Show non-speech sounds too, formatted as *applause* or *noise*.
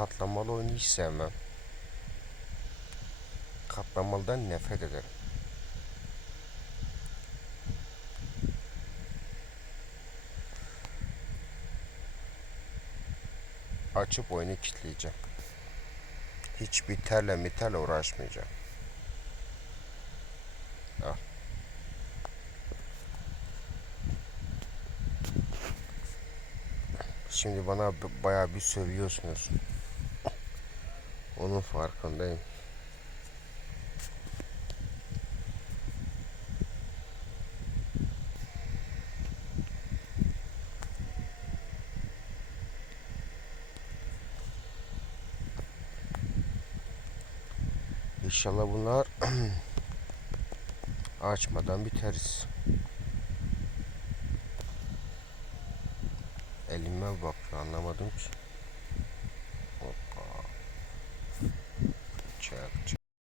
katlamalı oyunu hiç sevmem. Katlamalıdan nefret ederim. Açıp oyunu kilitleyeceğim. Hiç biterle miterle uğraşmayacağım. Al. Şimdi bana bayağı bir sövüyorsunuz. Onun farkındayım. İnşallah bunlar *clears throat* açmadan biteriz. Elime bak anlamadım ki. check.